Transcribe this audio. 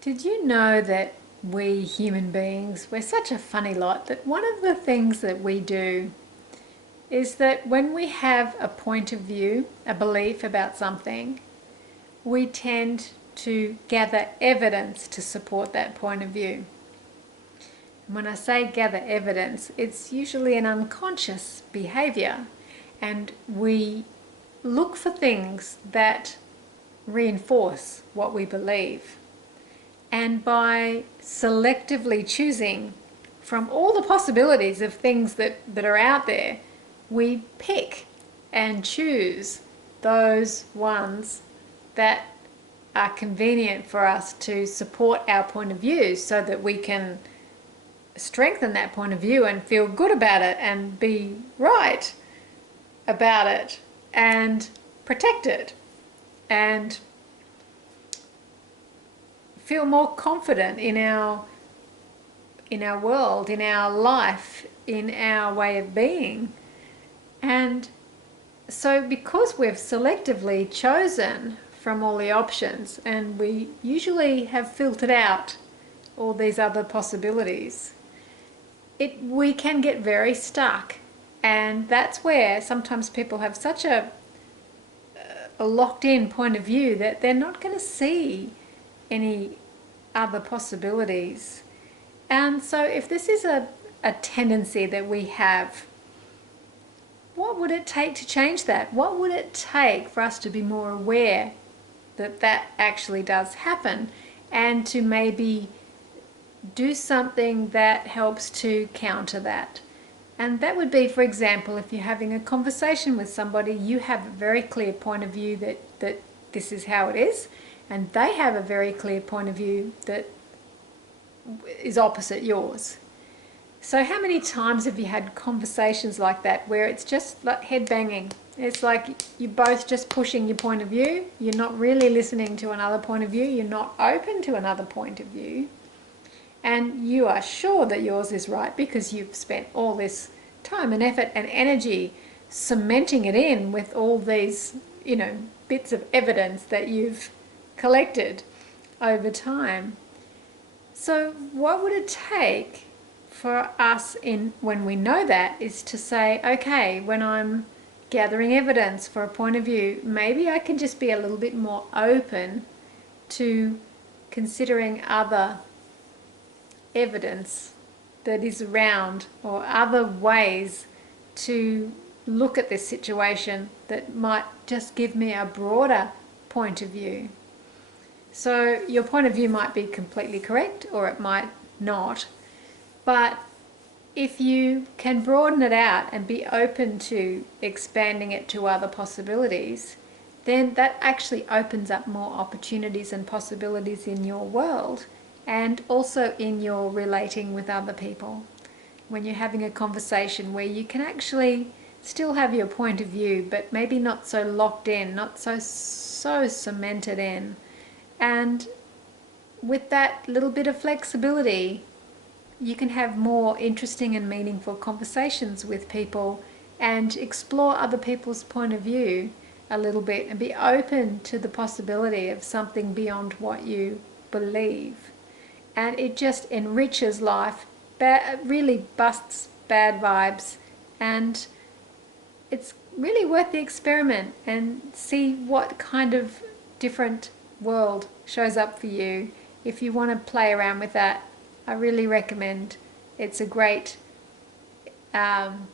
Did you know that we human beings, we're such a funny lot that one of the things that we do is that when we have a point of view, a belief about something, we tend to gather evidence to support that point of view. And when I say gather evidence, it's usually an unconscious behavior, and we look for things that reinforce what we believe. And by selectively choosing from all the possibilities of things that are out there, we pick and choose those ones that are convenient for us to support our point of view so that we can strengthen that point of view and feel good about it and be right about it and protect it and feel more confident in our world, in our life, in our way of being. And so because we've selectively chosen from all the options, and we usually have filtered out all these other possibilities, we can get very stuck. And that's where sometimes people have such a locked in point of view that they're not going to see any other possibilities. And so if this is a tendency that we have, what would it take to change that? What would it take for us to be more aware that that actually does happen, and to maybe do something that helps to counter that? And that would be, for example, if you're having a conversation with somebody, you have a very clear point of view that this is how it is, and they have a very clear point of view that is opposite yours. So how many times have you had conversations like that where it's just like head banging? It's like you're both just pushing your point of view. You're not really listening to another point of view. You're not open to another point of view. And you are sure that yours is right because you've spent all this time and effort and energy cementing it in with all these, bits of evidence that you've collected over time. So what would it take for us when we know that is to say, okay, when I'm gathering evidence for a point of view, maybe I can just be a little bit more open to considering other evidence that is around, or other ways to look at this situation that might just give me a broader point of view. So your point of view might be completely correct, or it might not, but if you can broaden it out and be open to expanding it to other possibilities, then that actually opens up more opportunities and possibilities in your world, and also in your relating with other people. When you're having a conversation where you can actually still have your point of view, but maybe not so locked in, not so cemented in. And with that little bit of flexibility, you can have more interesting and meaningful conversations with people and explore other people's point of view a little bit and be open to the possibility of something beyond what you believe. And it just enriches life, really busts bad vibes, and it's really worth the experiment and see what kind of different world shows up for you. If you want to play around with that, I really recommend. It's a great pastime.